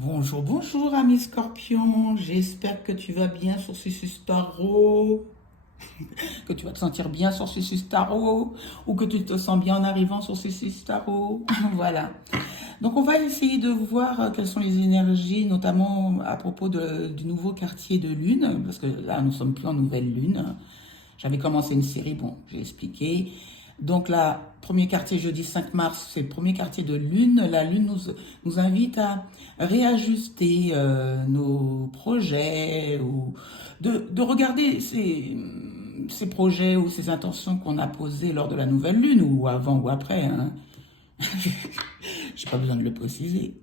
Bonjour, bonjour, ami Scorpion. J'espère que tu vas bien sur Susus Tarot, que tu vas te sentir bien sur Susus Tarot, ou que tu te sens bien en arrivant sur Susus Tarot. Voilà. Donc, on va essayer de voir quelles sont les énergies, notamment à propos du nouveau quartier de lune, parce que là, nous sommes plus en nouvelle lune. J'avais commencé une série, bon, j'ai expliqué. Donc, là, premier quartier, jeudi 5 mars, c'est le premier quartier de lune. La lune nous invite à réajuster nos projets ou de regarder ces projets ou ces intentions qu'on a posées lors de la nouvelle lune ou avant ou après, hein. J'ai pas besoin de le préciser.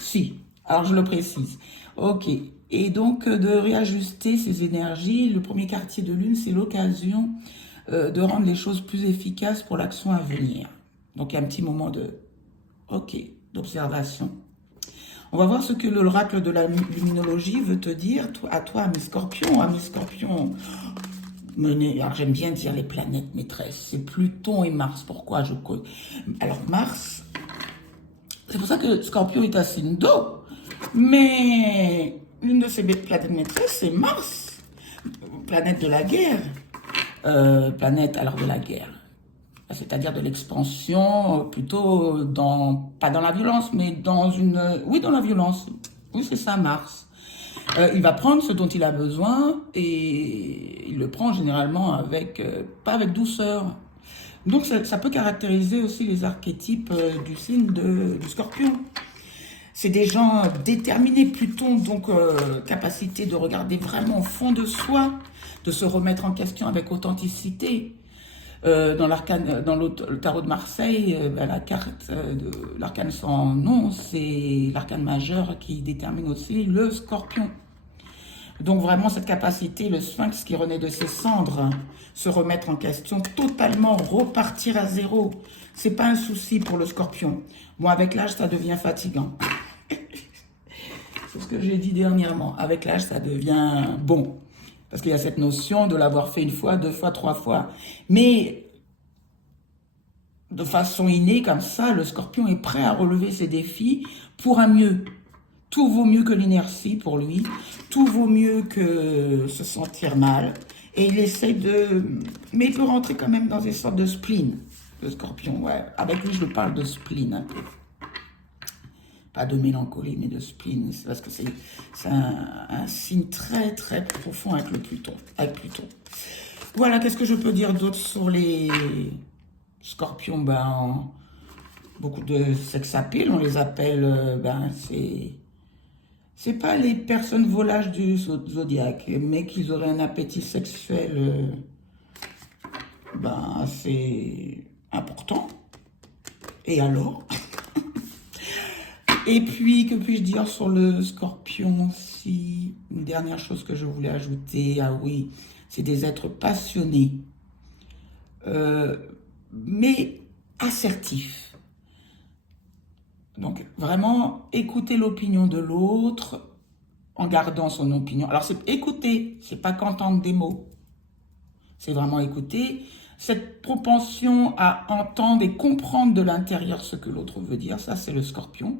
Si, alors je le précise. Ok. Et donc de réajuster ces énergies, le premier quartier de lune, c'est l'occasion de rendre les choses plus efficaces pour l'action à venir. Donc il y a un petit moment ok, d'observation. On va voir ce que l'oracle de la luminologie veut te dire, à toi, ami Scorpion. Ami Scorpion, alors j'aime bien dire les planètes maîtresses, c'est Pluton et Mars. Pourquoi Alors Mars, c'est pour ça que Scorpion est un signe d'eau. Mais l'une de ces planètes maîtresses, c'est Mars, planète de la guerre. Planète alors de la guerre. C'est-à-dire de l'expansion, plutôt pas dans la violence, mais oui, dans la violence. Oui, c'est ça, Mars. Il va prendre ce dont il a besoin et il le prend généralement pas avec douceur. Donc ça peut caractériser aussi les archétypes du signe du Scorpion. C'est des gens déterminés, Pluton, donc capacité de regarder vraiment au fond de soi, de se remettre en question avec authenticité. Dans le tarot de Marseille, la carte de l'arcane sans nom, c'est l'arcane majeur qui détermine aussi le Scorpion. Donc vraiment cette capacité, le sphinx qui renaît de ses cendres, se remettre en question, totalement repartir à zéro, c'est pas un souci pour le Scorpion. Bon, avec l'âge, ça devient fatigant. C'est ce que j'ai dit dernièrement. Avec l'âge, ça devient bon. Parce qu'il y a cette notion de l'avoir fait une fois, deux fois, trois fois. Mais de façon innée, comme ça, le Scorpion est prêt à relever ses défis pour un mieux. Tout vaut mieux que l'inertie pour lui. Tout vaut mieux que se sentir mal. Et il essaie mais il peut rentrer quand même dans des sortes de spleen, le Scorpion. Ouais. Avec lui, je parle de spleen un peu. Pas de mélancolie, mais de spleen. C'est parce que c'est un signe très, très profond avec Pluton. Voilà, qu'est-ce que je peux dire d'autre sur les Scorpions? Beaucoup de sex appeal, on les appelle, c'est pas les personnes volages du zodiaque, mais qu'ils auraient un appétit sexuel, c'est important. Et alors? Et puis, que puis-je dire sur le Scorpion aussi? Une dernière chose que je voulais ajouter, ah oui, c'est des êtres passionnés, mais assertifs. Donc, vraiment, écouter l'opinion de l'autre en gardant son opinion. Alors, c'est écouter, c'est pas qu'entendre des mots. C'est vraiment écouter. Cette propension à entendre et comprendre de l'intérieur ce que l'autre veut dire, ça, c'est le Scorpion,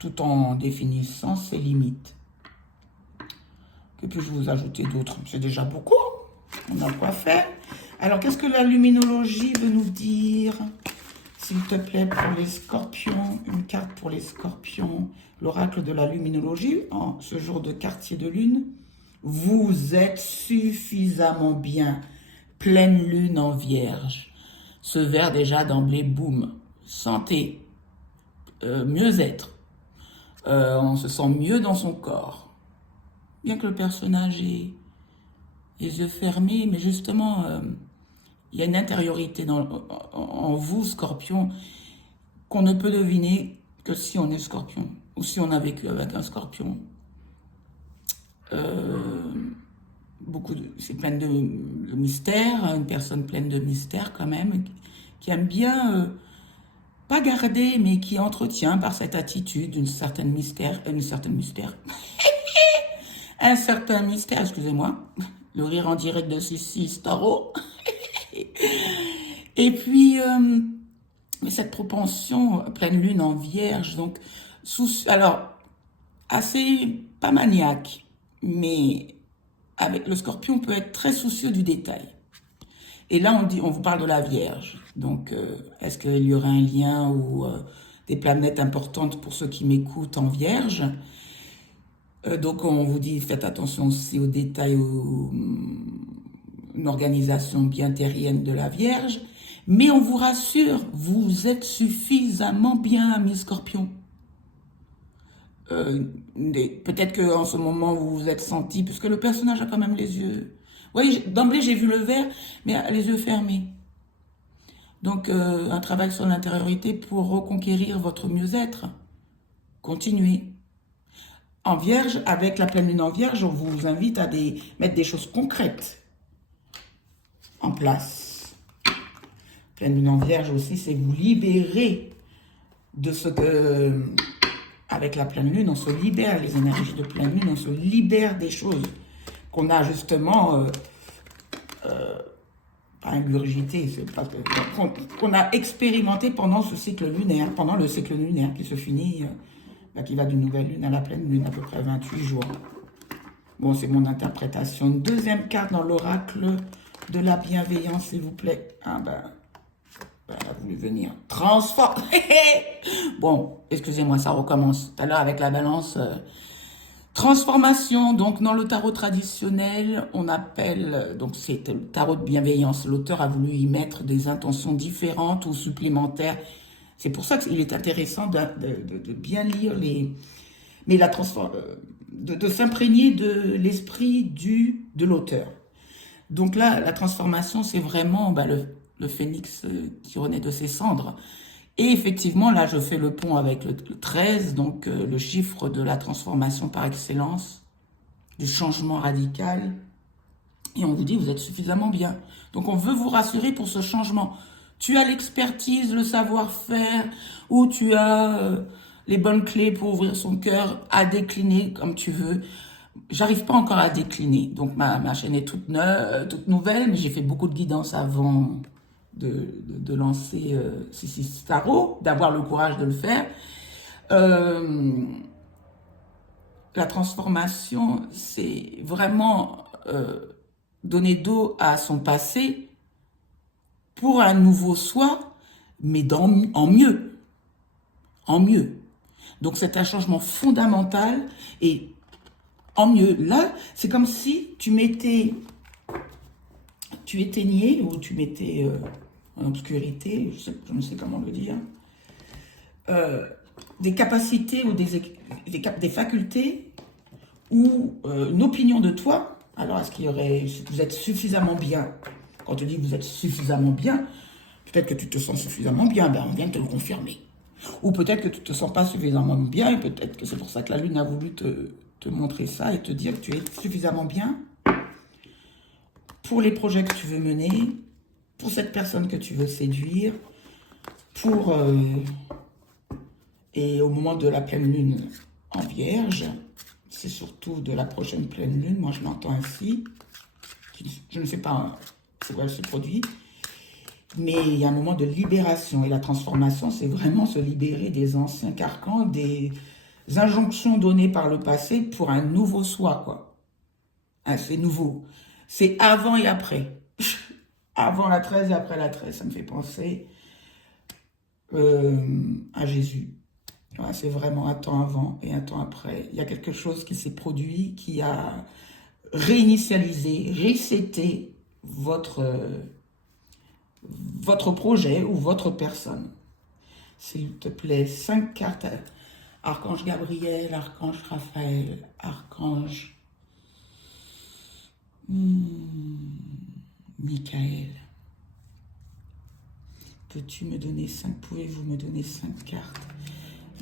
tout en définissant ses limites. Que puis-je vous ajouter d'autre? C'est déjà beaucoup. On a quoi faire. Alors, qu'est-ce que la luminologie veut nous dire? S'il te plaît, pour les Scorpions, une carte pour les Scorpions, l'oracle de la luminologie, en ce jour de quartier de lune. Vous êtes suffisamment bien, pleine lune en vierge. Ce vers déjà d'emblée, boum, santé, mieux-être. On se sent mieux dans son corps. Bien que le personnage ait les yeux fermés, mais justement, il y a une intériorité en vous, Scorpion, qu'on ne peut deviner que si on est Scorpion, ou si on a vécu avec un Scorpion. C'est plein de mystère, une personne pleine de mystère quand même, qui aime bien, pas garder, mais qui entretient par cette attitude un certain mystère, excusez-moi, le rire en direct de Sissi Tarot. Et puis, cette propension, pleine lune en vierge, donc, alors, assez, pas maniaque, mais avec le Scorpion, on peut être très soucieux du détail. Et là, on vous parle de la Vierge. Donc, est-ce qu'il y aurait un lien ou des planètes importantes pour ceux qui m'écoutent en Vierge? Donc, on vous dit, faites attention aussi aux détails, une organisation bien terrienne de la Vierge. Mais on vous rassure, vous êtes suffisamment bien, mes Scorpions. Peut-être qu'en ce moment, vous vous êtes senti, puisque le personnage a quand même les yeux... Oui, d'emblée, j'ai vu le vert, mais les yeux fermés. Donc, un travail sur l'intériorité pour reconquérir votre mieux-être. Continuez. En Vierge, avec la pleine lune en Vierge, on vous invite à mettre des choses concrètes en place. Pleine lune en Vierge aussi, c'est vous libérer de ce que... Avec la pleine lune, on se libère, les énergies de pleine lune, on se libère des choses qu'on a justement... pas ingurgité, c'est pas qu'on a expérimenté pendant ce cycle lunaire, pendant le cycle lunaire qui se finit, qui va d'une nouvelle lune à la pleine lune, à peu près 28 jours. Bon, c'est mon interprétation. Une deuxième carte dans l'oracle de la bienveillance, s'il vous plaît. Ah elle a voulu venir. Transforme. Bon, excusez-moi, ça recommence. Tout à l'heure avec la balance... Transformation, donc dans le tarot traditionnel, on appelle, donc c'est le tarot de bienveillance, l'auteur a voulu y mettre des intentions différentes ou supplémentaires. C'est pour ça qu'il est intéressant de bien lire mais de s'imprégner de l'esprit de l'auteur. Donc là, la transformation, c'est vraiment le phénix qui renaît de ses cendres. Et effectivement, là, je fais le pont avec le 13, donc le chiffre de la transformation par excellence, du changement radical. Et on vous dit, vous êtes suffisamment bien. Donc, on veut vous rassurer pour ce changement. Tu as l'expertise, le savoir-faire, ou tu as les bonnes clés pour ouvrir son cœur à décliner comme tu veux. J'arrive pas encore à décliner. Donc, ma chaîne est toute neuve, toute nouvelle, mais j'ai fait beaucoup de guidance avant de lancer Sissi Tarot, d'avoir le courage de le faire. La transformation, c'est vraiment donner dos à son passé pour un nouveau soi, mais en mieux. En mieux. Donc c'est un changement fondamental et en mieux. Là, c'est comme si tu éteignais ou tu mettais en obscurité, je ne sais comment le dire, des capacités ou des facultés ou une opinion de toi. Alors, est-ce qu'il y aurait, vous êtes suffisamment bien? Quand tu dis que vous êtes suffisamment bien, peut-être que tu te sens suffisamment bien, ben on vient de te le confirmer. Ou peut-être que tu ne te sens pas suffisamment bien, et peut-être que c'est pour ça que la Lune a voulu te montrer ça et te dire que tu es suffisamment bien pour les projets que tu veux mener, pour cette personne que tu veux séduire, et au moment de la pleine lune en Vierge, c'est surtout de la prochaine pleine lune, moi je l'entends ainsi, je ne sais pas c'est où elle se produit, mais il y a un moment de libération, et la transformation, c'est vraiment se libérer des anciens carcans, des injonctions données par le passé pour un nouveau soi, quoi. Hein, c'est nouveau. C'est avant et après. Avant la 13 et après la 13, ça me fait penser à Jésus. Ouais, c'est vraiment un temps avant et un temps après. Il y a quelque chose qui s'est produit, qui a réinitialisé, reseté votre projet ou votre personne. S'il te plaît, 5 cartes. Archange Gabriel, Archange Raphaël, Archange Michael. Peux-tu me donner 5? Pouvez-vous me donner 5 cartes?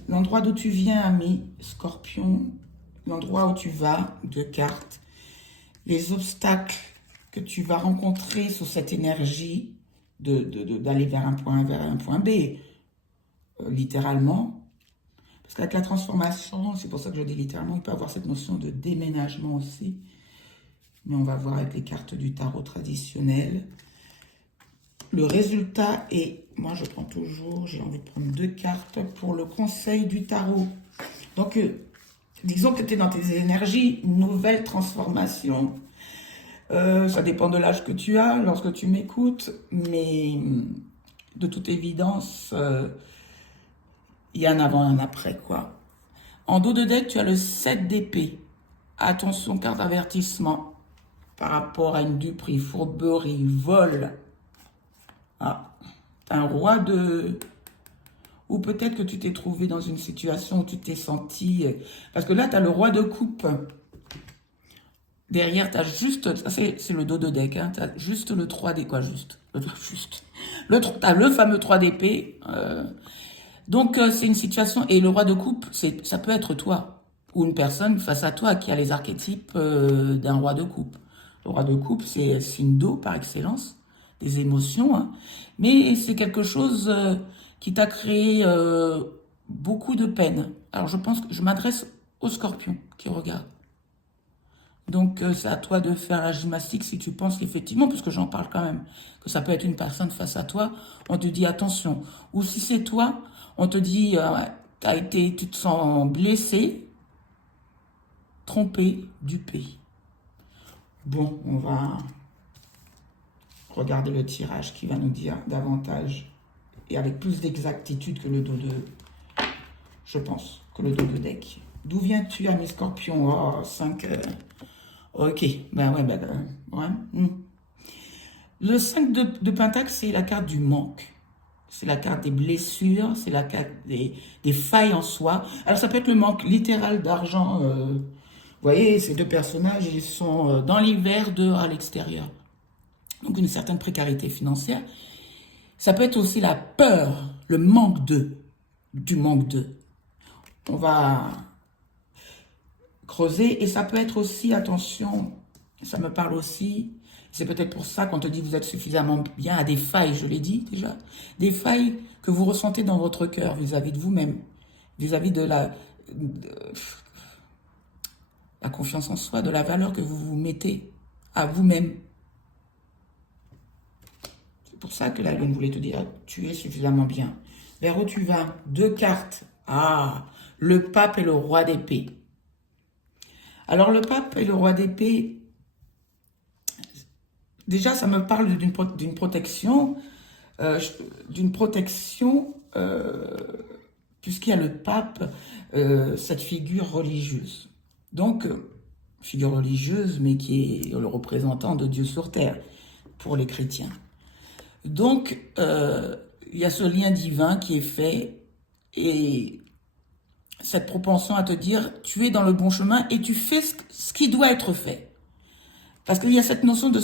L'endroit d'où tu viens, ami Scorpion, l'endroit où tu vas, 2 cartes. Les obstacles que tu vas rencontrer sur cette énergie d'aller vers un point A, vers un point B, littéralement. Parce qu'avec la transformation, c'est pour ça que je dis littéralement, il peut y avoir cette notion de déménagement aussi. Mais on va voir avec les cartes du tarot traditionnel. Le résultat est, moi je prends toujours, j'ai envie de prendre 2 cartes pour le conseil du tarot. Donc, disons que tu es dans tes énergies, nouvelle transformation. Ça dépend de l'âge que tu as lorsque tu m'écoutes, mais de toute évidence, il y a un avant et un après, quoi. En dos de deck, tu as le 7 d'épée. Attention, carte d'avertissement par rapport à une duperie, fourberie, vol. Ah, tu as un roi de... Ou peut-être que tu t'es trouvé dans une situation où tu t'es senti... Parce que là, tu as le roi de coupe. Derrière, tu as juste... C'est le dos de deck. Hein, tu as juste le 3 d'épée. Quoi, juste juste. Tu as le fameux 3 d'épée. Donc, c'est une situation... Et le roi de coupe, ça peut être toi. Ou une personne face à toi qui a les archétypes d'un roi de coupe. Le roi de coupe, c'est signe d'eau par excellence. Des émotions. Hein, mais c'est quelque chose... qui t'a créé beaucoup de peine. Alors, je pense que je m'adresse aux scorpions qui regardent. Donc, c'est à toi de faire la gymnastique si tu penses qu'effectivement, puisque j'en parle quand même, que ça peut être une personne face à toi, on te dit attention. Ou si c'est toi, on te dit, tu te sens blessé, trompé, dupé. Bon, on va regarder le tirage qui va nous dire davantage et avec plus d'exactitude que le dos de... Je pense, que le dos de deck. D'où viens-tu, ami Scorpion? Oh, 5... Ok, ben ouais, ouais. Le 5 de Pentacle, c'est la carte du manque. C'est la carte des blessures, c'est la carte des failles en soi. Alors, ça peut être le manque littéral d'argent. Vous voyez, ces deux personnages, ils sont dans l'hiver, dehors à l'extérieur. Donc, une certaine précarité financière. Ça peut être aussi la peur, le manque du manque de. On va creuser et ça peut être aussi, attention, ça me parle aussi, c'est peut-être pour ça qu'on te dit que vous êtes suffisamment bien à des failles, je l'ai dit déjà, des failles que vous ressentez dans votre cœur vis-à-vis de vous-même, vis-à-vis de la confiance en soi, de la valeur que vous vous mettez à vous-même. C'est pour ça que la lune voulait te dire, tu es suffisamment bien. Vers où tu vas? 2 cartes. Ah, le pape et le roi d'épée. Alors, le pape et le roi d'épée, déjà, ça me parle d'une protection, puisqu'il y a le pape, cette figure religieuse. Donc, figure religieuse, mais qui est le représentant de Dieu sur terre, pour les chrétiens. Donc, il y a ce lien divin qui est fait, et cette propension à te dire, tu es dans le bon chemin et tu fais ce qui doit être fait. Parce qu'il y a cette notion de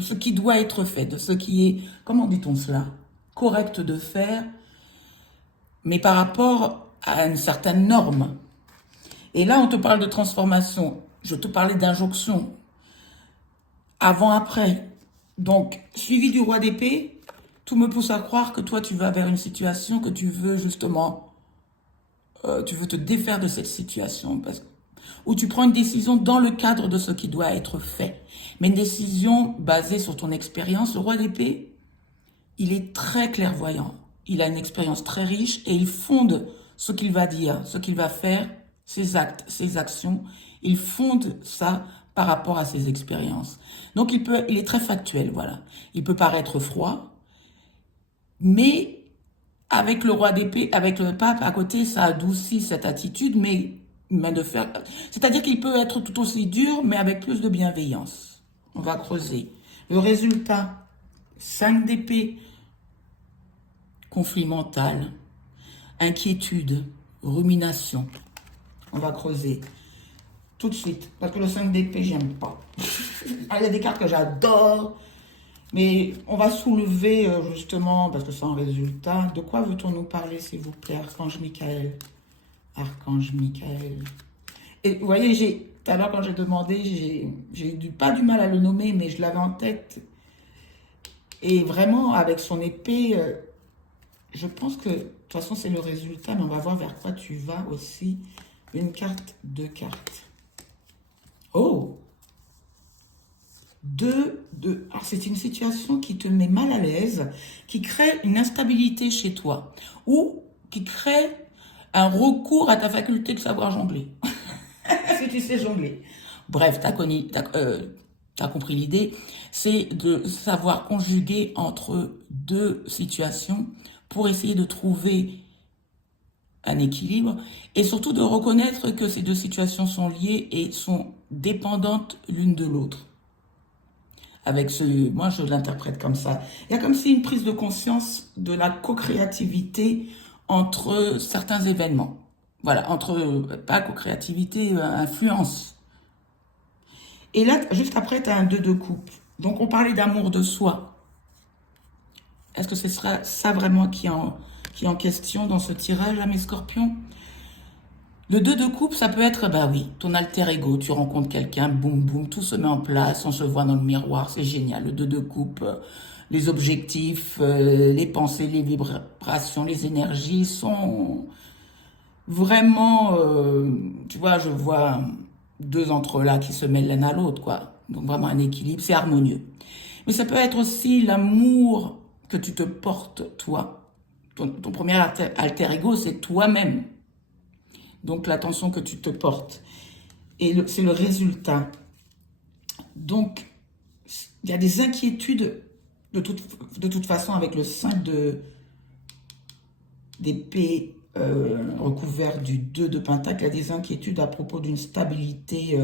ce qui doit être fait, de ce qui est, comment dit-on cela, correct de faire, mais par rapport à une certaine norme. Et là, on te parle de transformation. Je te parlais d'injonction. Avant-après. Donc, suivi du roi d'épée, tout me pousse à croire que toi, tu vas vers une situation que tu veux justement... tu veux te défaire de cette situation où tu prends une décision dans le cadre de ce qui doit être fait. Mais une décision basée sur ton expérience. Le roi d'épée, il est très clairvoyant. Il a une expérience très riche et il fonde ce qu'il va dire, ce qu'il va faire, ses actes, ses actions. Il fonde ça par rapport à ses expériences. Donc, il est très factuel, voilà. Il peut paraître froid, mais... avec le roi d'épée, avec le pape à côté, ça adoucit cette attitude, mais de faire. C'est-à-dire qu'il peut être tout aussi dur, mais avec plus de bienveillance. On va creuser. Le résultat, 5 d'épée, conflit mental, inquiétude, rumination. On va creuser tout de suite, parce que le 5 d'épée, j'aime pas. Il y a des cartes que j'adore. Mais on va soulever justement, parce que c'est un résultat, de quoi veut-on nous parler, s'il vous plaît, Archange Michael? Archange Michael. Et vous voyez, tout à l'heure quand j'ai demandé, j'ai pas du mal à le nommer, mais je l'avais en tête. Et vraiment, avec son épée, je pense que, de toute façon, c'est le résultat, mais on va voir vers quoi tu vas aussi. Une carte, 2 cartes. Oh! Alors c'est une situation qui te met mal à l'aise, qui crée une instabilité chez toi, ou qui crée un recours à ta faculté de savoir jongler. si tu sais jongler. Bref, t'as compris l'idée. C'est de savoir conjuguer entre deux situations pour essayer de trouver un équilibre et surtout de reconnaître que ces deux situations sont liées et sont dépendantes l'une de l'autre. Moi je l'interprète comme ça. Il y a comme si une prise de conscience de la co-créativité entre certains événements. Voilà, pas co-créativité, influence. Et là, juste après, tu as un 2 de coupe. Donc, on parlait d'amour de soi. Est-ce que ce sera ça vraiment qui est en question dans ce tirage, là, mes scorpions? Le 2 de coupe, ça peut être, bah oui, ton alter ego, tu rencontres quelqu'un, boum, boum, tout se met en place, on se voit dans le miroir, c'est génial. Le 2 de coupe, les objectifs, les pensées, les vibrations, les énergies sont vraiment, tu vois, je vois deux entrelacs qui se mêlent l'un à l'autre, quoi. Donc vraiment un équilibre, c'est harmonieux. Mais ça peut être aussi l'amour que tu te portes, toi. Ton premier alter ego, c'est toi-même. Donc l'attention que tu te portes. Et c'est le résultat. Donc, il y a des inquiétudes de toute façon avec le 5 d'épée recouvert du 2 de pentacle. Il y a des inquiétudes à propos d'une stabilité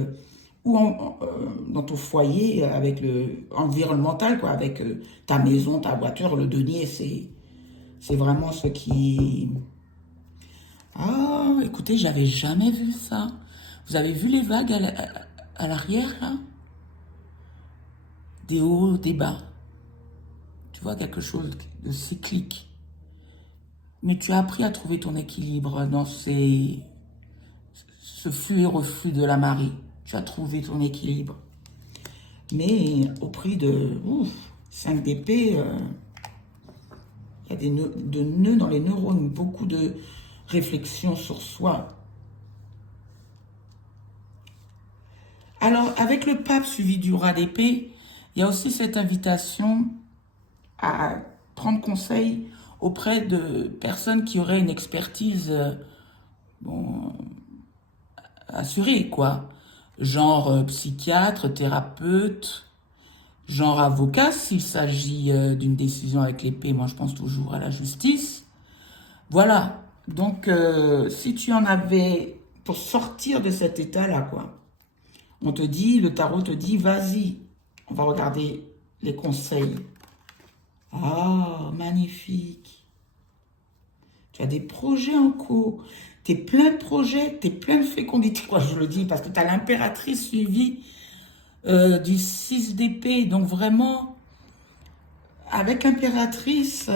dans ton foyer, avec le environnemental, quoi, avec ta maison, ta voiture, le denier, c'est vraiment ce qui... Ah, écoutez, j'avais jamais vu ça. Vous avez vu les vagues à l'arrière, là? Des hauts, des bas. Tu vois, quelque chose de cyclique. Mais tu as appris à trouver ton équilibre dans ce flux et reflux de la marée. Tu as trouvé ton équilibre. Mais au prix de 5 d'épée, il y a de nœuds dans les neurones, beaucoup de réflexion sur soi. Alors, avec le pape suivi du rat d'épée, il y a aussi cette invitation à prendre conseil auprès de personnes qui auraient une expertise assurée, quoi. Genre psychiatre, thérapeute, genre avocat, s'il s'agit d'une décision avec l'épée, moi je pense toujours à la justice. Voilà. Donc, si tu en avais pour sortir de cet état-là, quoi, le tarot te dit, vas-y, on va regarder les conseils. Ah, magnifique. Tu as des projets en cours. Tu es plein de projets, tu es plein de fécondité. Je le dis parce que tu as l'impératrice suivie du 6 d'épée. Donc vraiment, avec l'impératrice,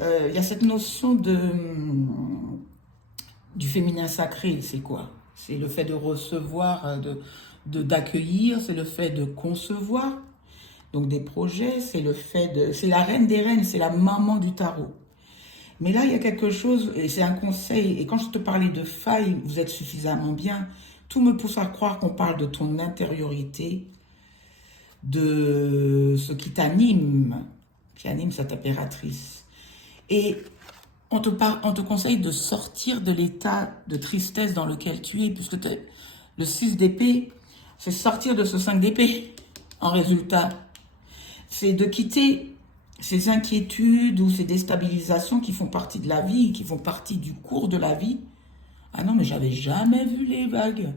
il y a cette notion du féminin sacré. C'est quoi? C'est le fait de recevoir, d'accueillir, c'est le fait de concevoir. Donc des projets, c'est la reine des reines, c'est la maman du tarot. Mais là, il y a quelque chose, et c'est un conseil, et quand je te parlais de faille, vous êtes suffisamment bien, tout me pousse à croire qu'on parle de ton intériorité, de ce qui anime cette impératrice. Et on te conseille de sortir de l'état de tristesse dans lequel tu es, puisque le 6 d'épée, c'est sortir de ce 5 d'épée, en résultat. C'est de quitter ces inquiétudes ou ces déstabilisations qui font partie de la vie, qui font partie du cours de la vie. Ah non, mais j'avais jamais vu les vagues.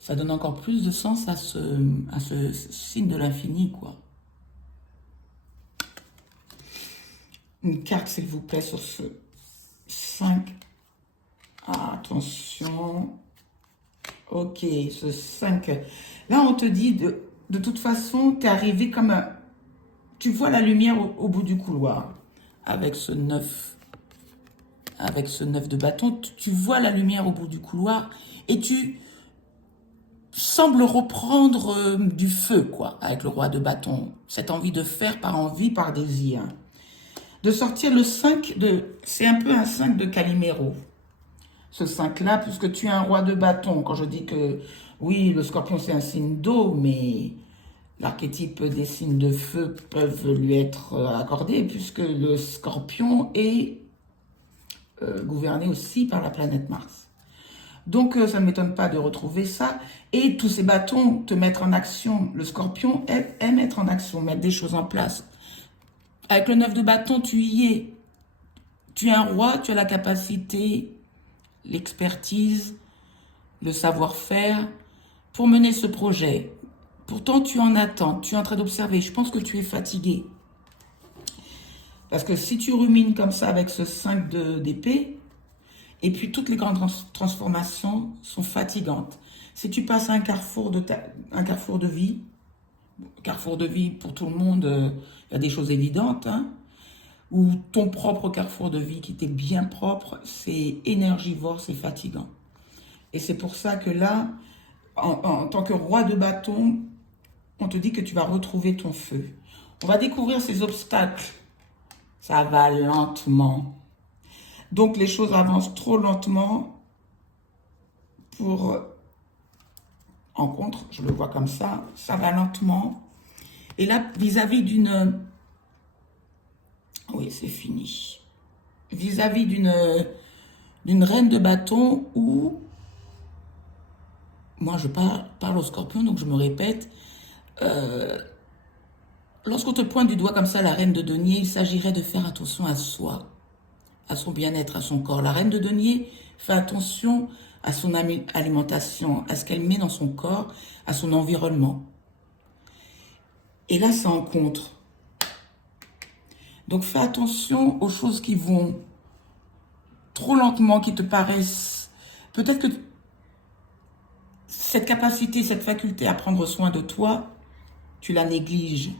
Ça donne encore plus de sens à ce signe de l'infini, quoi. Une carte, s'il vous plaît, sur ce 5. Ah, attention. Ok, ce 5. Là, on te dit, de toute façon, tu es arrivé comme un... Tu vois la lumière au bout du couloir. Avec ce 9. Avec ce 9 de bâton, tu vois la lumière au bout du couloir et tu sembles reprendre du feu, quoi, avec le roi de bâton. Cette envie de faire par envie, par désir. De sortir le 5 c'est un peu un 5 de Calimero. Ce 5-là, puisque tu es un roi de bâton. Quand je dis que, oui, le scorpion, c'est un signe d'eau, mais l'archétype des signes de feu peuvent lui être accordés, puisque le scorpion est gouverné aussi par la planète Mars. Donc, ça ne m'étonne pas de retrouver ça. Et tous ces bâtons te mettre en action. Le scorpion aime être en action, mettre des choses en place. Avec le 9 de bâton, tu y es. Tu es un roi, tu as la capacité, l'expertise, le savoir-faire pour mener ce projet. Pourtant, tu en attends, tu es en train d'observer. Je pense que tu es fatigué. Parce que si tu rumines comme ça avec ce 5 d'épée, et puis toutes les grandes transformations sont fatigantes. Si tu passes un carrefour de vie pour tout le monde, il y a des choses évidentes, hein, ou ton propre carrefour de vie qui t'est bien propre, c'est énergivore, c'est fatigant. Et c'est pour ça que là, en tant que roi de bâton, on te dit que tu vas retrouver ton feu. On va découvrir ces obstacles. Ça va lentement. Donc, les choses avancent trop lentement pour... En contre, je le vois comme ça va lentement. Et là, vis-à-vis d'une... Oui, c'est fini. Vis-à-vis d'une reine de bâton où... Moi, je parle au scorpion, donc je me répète. Lorsqu'on te pointe du doigt comme ça, la reine de denier, il s'agirait de faire attention à soi, à son bien-être, à son corps. La reine de denier fait attention à son alimentation, à ce qu'elle met dans son corps, à son environnement. Et là, c'est en contre. Donc, fais attention aux choses qui vont trop lentement, qui te paraissent... Peut-être que cette capacité, cette faculté à prendre soin de toi, tu la négliges.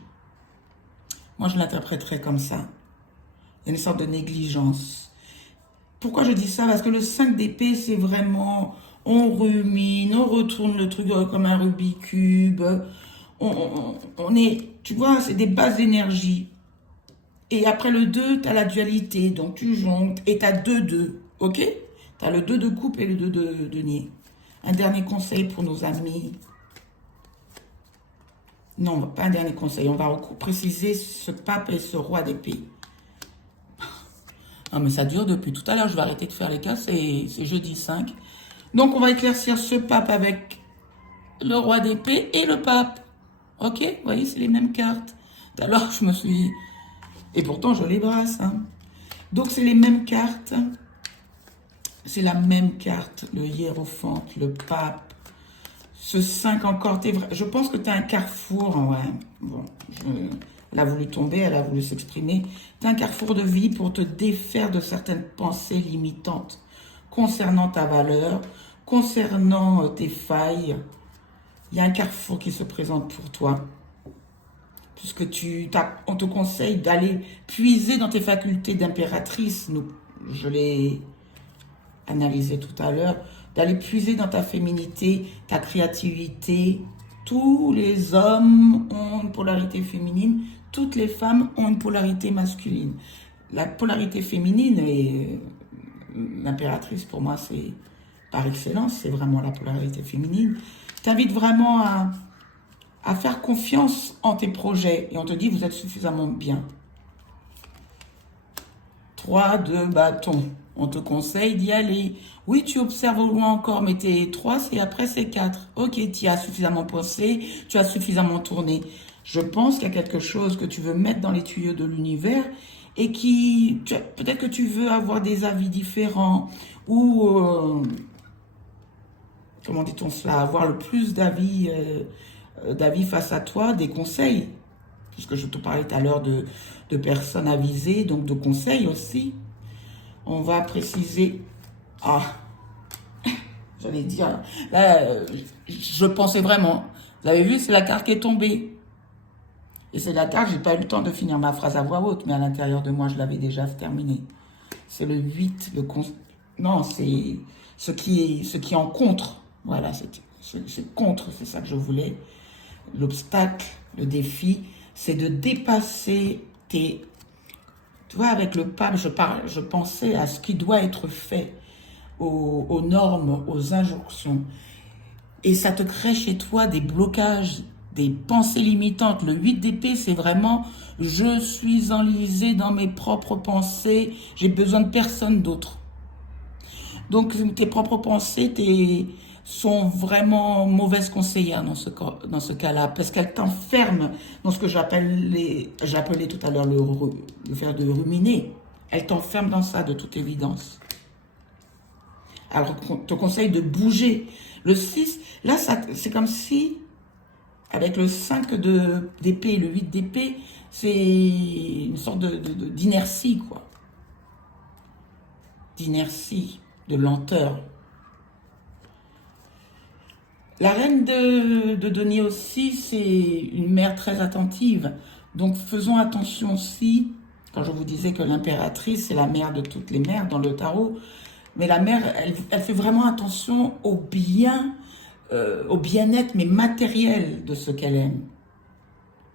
Moi, je l'interpréterais comme ça. Il y a une sorte de négligence. Pourquoi je dis ça? Parce que le 5 d'épée, c'est vraiment... On rumine, on retourne le truc comme un Rubik's Cube. On est... Tu vois, c'est des bases d'énergie. Et après le 2, tu as la dualité. Donc, tu jongles et tu as 2-2. OK? Tu as le 2 de coupe et le 2 de denier. Un dernier conseil pour nos amis. Non, pas un dernier conseil. On va préciser ce pape et ce roi d'épée. Non, mais ça dure depuis tout à l'heure. Je vais arrêter de faire les cas. C'est jeudi 5. Donc, on va éclaircir ce pape avec le roi d'épée et le pape. OK? Vous voyez, c'est les mêmes cartes. Alors, je me suis... Et pourtant, je les brasse. Hein. Donc, c'est les mêmes cartes. C'est la même carte. Le hiérophante, le pape. Ce 5 encore, je pense que tu as un carrefour. Ouais. Bon, elle a voulu tomber, elle a voulu s'exprimer. Tu as un carrefour de vie pour te défaire de certaines pensées limitantes concernant ta valeur, concernant tes failles. Il y a un carrefour qui se présente pour toi. Puisque on te conseille d'aller puiser dans tes facultés d'impératrice. Je l'ai analysé tout à l'heure. D'aller puiser dans ta féminité, ta créativité. Tous les hommes ont une polarité féminine. Toutes les femmes ont une polarité masculine. La polarité féminine, et l'impératrice pour moi, c'est par excellence, c'est vraiment la polarité féminine. Je t'invite vraiment à faire confiance en tes projets. Et on te dit, vous êtes suffisamment bien. 3 de bâton. On te conseille d'y aller. Oui, tu observes au loin encore, mais tes 3, et après c'est 4. Ok, tu as suffisamment pensé, tu as suffisamment tourné. Je pense qu'il y a quelque chose que tu veux mettre dans les tuyaux de l'univers et peut-être que tu veux avoir des avis différents ou, comment dit-on cela, avoir le plus d'avis face à toi, des conseils. Puisque je te parlais tout à l'heure de personnes avisées, donc de conseils aussi. On va préciser... Ah, j'allais dire... Là, je pensais vraiment... Vous avez vu, c'est la carte qui est tombée. Et c'est la carte, j'ai pas eu le temps de finir ma phrase à voix haute, mais à l'intérieur de moi, je l'avais déjà terminée. C'est le 8, non, c'est ce qui est en contre. Voilà, c'est contre, c'est ça que je voulais. L'obstacle, le défi, c'est de dépasser tes... Tu vois, avec le pape, je pensais à ce qui doit être fait, aux normes, aux injonctions. Et ça te crée chez toi des blocages, des pensées limitantes. Le 8 d'épée, c'est vraiment « je suis enlisé dans mes propres pensées, j'ai besoin de personne d'autre ». Donc, tes propres pensées sont vraiment mauvaises conseillères dans ce cas-là, parce qu'elles t'enferment dans ce que j'appelais tout à l'heure le faire de ruminer. Elles t'enferment dans ça, de toute évidence. Alors, on te conseille de bouger. Le 6, là, c'est comme si, avec le 5 d'épée et le 8 d'épée, c'est une sorte d'inertie, quoi. D'inertie, de lenteur. La reine de denier aussi, c'est une mère très attentive. Donc faisons attention aussi, quand je vous disais que l'impératrice, c'est la mère de toutes les mères dans le tarot, mais la mère, elle fait vraiment attention au bien-être, mais matériel de ce qu'elle aime.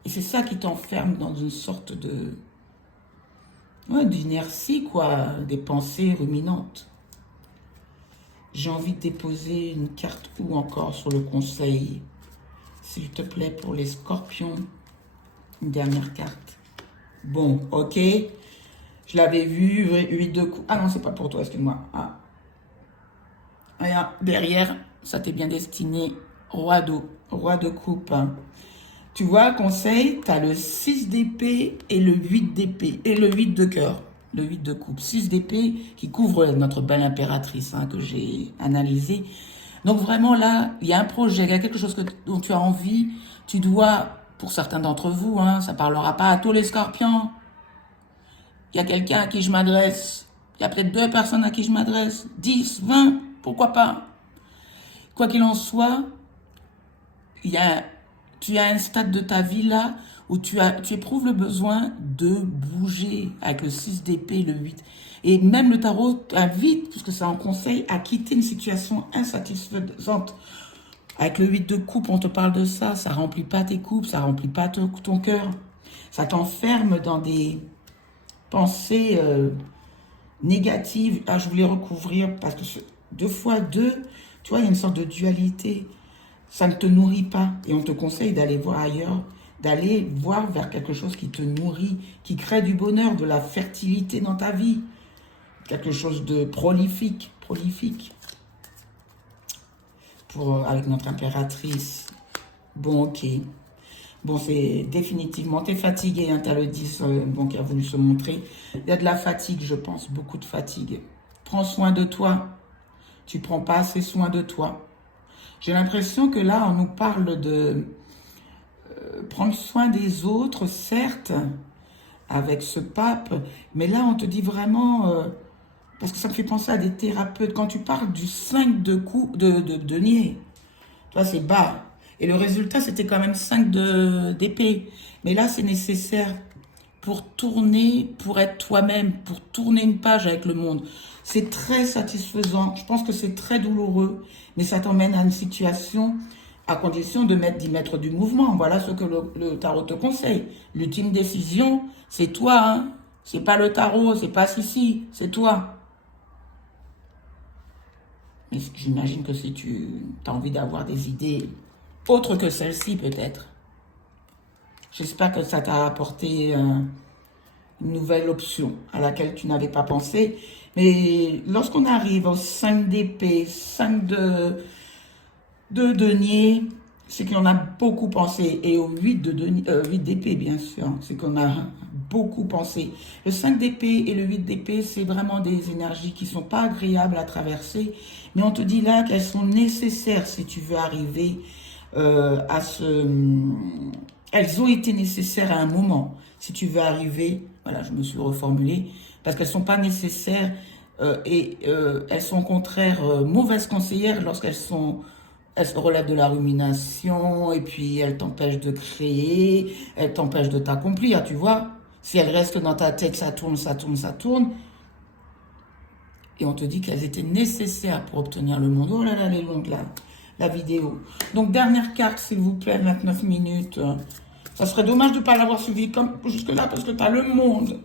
Et c'est ça qui t'enferme dans une sorte d'inertie, quoi, des pensées ruminantes. J'ai envie de déposer une carte ou encore sur le conseil. S'il te plaît, pour les scorpions. Une dernière carte. Bon, ok. Je l'avais vu, 8 de coupe. Ah non, c'est pas pour toi, excuse-moi. Ah. Regarde, derrière, ça t'est bien destiné. Roi de coupe. Tu vois, conseil, tu as le 6 d'épée et le 8 d'épée. Et le 8 de cœur. Le 8 de coupe, 6 d'épée qui couvre notre belle impératrice que j'ai analysée. Donc vraiment là, il y a un projet, il y a quelque chose dont tu as envie. Tu dois, pour certains d'entre vous, ça ne parlera pas à tous les scorpions. Il y a quelqu'un à qui je m'adresse. Il y a peut-être 2 personnes à qui je m'adresse. 10, 20, pourquoi pas. Quoi qu'il en soit, tu as un stade de ta vie là où tu éprouves le besoin de bouger avec le 6 d'épée et le 8. Et même le tarot t'invite, puisque c'est un conseil, à quitter une situation insatisfaisante. Avec le 8 de coupe, on te parle de ça, ça remplit pas tes coupes, ça remplit pas ton cœur. Ça t'enferme dans des pensées négatives. Ah, je voulais recouvrir parce que 2 fois 2, tu vois, il y a une sorte de dualité. Ça ne te nourrit pas. Et on te conseille d'aller voir ailleurs, d'aller voir vers quelque chose qui te nourrit, qui crée du bonheur, de la fertilité dans ta vie. Quelque chose de prolifique. Avec notre impératrice. Bon, ok. Bon, c'est définitivement, t'es fatigué, tu as le 10 qui a voulu se montrer. Il y a de la fatigue, je pense, beaucoup de fatigue. Prends soin de toi. Tu prends pas assez soin de toi. J'ai l'impression que là, on nous parle de prendre soin des autres, certes, avec ce pape, mais là, on te dit vraiment, parce que ça me fait penser à des thérapeutes, quand tu parles du 5 de denier, tu vois, c'est bas. Et le résultat, c'était quand même 5 d'épée. Mais là, c'est nécessaire pour tourner, pour être toi-même, pour tourner une page avec le monde. C'est très satisfaisant. Je pense que c'est très douloureux, mais ça t'emmène à une situation à condition d'y mettre du mouvement. Voilà ce que le tarot te conseille. L'ultime décision, c'est toi. C'est pas le tarot, c'est pas Sissi, c'est toi. Mais j'imagine que si tu as envie d'avoir des idées autres que celle-ci, peut-être. J'espère que ça t'a apporté une nouvelle option à laquelle tu n'avais pas pensé. Mais lorsqu'on arrive au 5 d'épée, 5 de denier, c'est qu'on a beaucoup pensé. Et au 8 d'épée, bien sûr, c'est qu'on a beaucoup pensé. Le 5 d'épée et le 8 d'épée, c'est vraiment des énergies qui ne sont pas agréables à traverser. Mais on te dit là qu'elles sont nécessaires si tu veux arriver Elles ont été nécessaires à un moment. Si tu veux arriver, voilà, je me suis reformulée, parce qu'elles ne sont pas nécessaires elles sont au contraire mauvaises conseillères lorsqu'elles relèvent de la rumination et puis elles t'empêchent de créer, elles t'empêchent de t'accomplir, tu vois. Si elles restent dans ta tête, ça tourne. Et on te dit qu'elles étaient nécessaires pour obtenir le monde. Oh là là, elle est longue là, la vidéo. Donc dernière carte, s'il vous plaît, 29 minutes. Ça serait dommage de ne pas l'avoir suivi comme jusque-là parce que tu as le monde.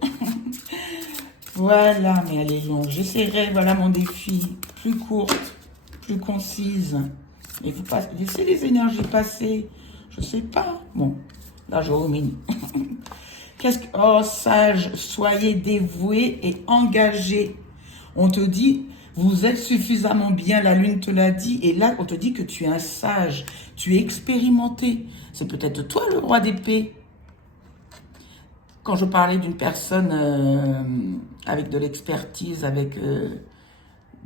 Voilà, mais elle est longue. J'essaierai, voilà mon défi, plus courte, plus concise. Mais vous laissez les énergies passer. Je sais pas. Bon, là je rumine. Oh, sage, soyez dévoués et engagés. On te dit, Vous êtes suffisamment bien, la lune te l'a dit. Et là, on te dit que tu es un sage, tu es expérimenté. C'est peut-être toi le roi d'épée. Quand je parlais d'une personne avec de l'expertise, avec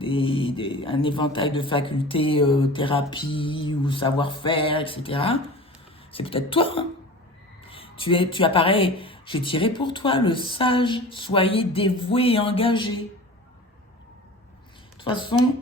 un éventail de facultés, thérapie ou savoir-faire, etc., c'est peut-être toi. Hein. Tu apparais, j'ai tiré pour toi le sage, soyez dévoué et engagé. De toute façon,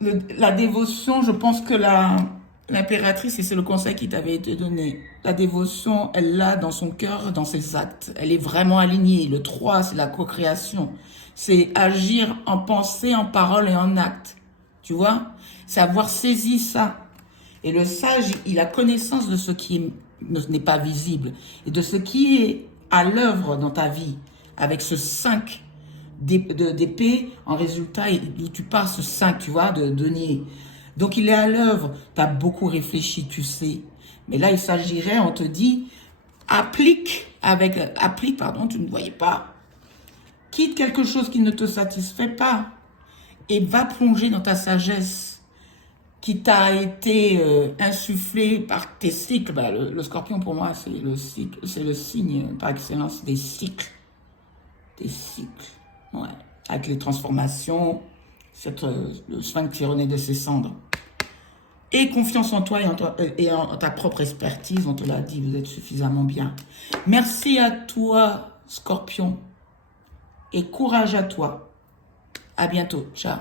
la dévotion, je pense que l'impératrice, et c'est le conseil qui t'avait été donné, la dévotion, elle l'a dans son cœur, dans ses actes. Elle est vraiment alignée. Le 3, c'est la co-création. C'est agir en pensée, en parole et en acte. Tu vois? C'est avoir saisi ça. Et le sage, il a connaissance de ce qui n'est pas visible et de ce qui est à l'œuvre dans ta vie. Avec ce 5 d'épée, en résultat, tu pars ce 5, tu vois, de denier. Donc, il est à l'œuvre. Tu as beaucoup réfléchi, tu sais. Mais là, il s'agirait, on te dit, applique, pardon, tu ne voyais pas. Quitte quelque chose qui ne te satisfait pas et va plonger dans ta sagesse qui t'a été insufflé par tes cycles. Bah, le scorpion, pour moi, c'est le cycle, c'est le signe par excellence des cycles. Des cycles, ouais. Avec les transformations, le soin que tu renaît de ses cendres. Et confiance en toi et en ta propre expertise, on te l'a dit, vous êtes suffisamment bien. Merci à toi, Scorpion, et courage à toi. À bientôt, ciao.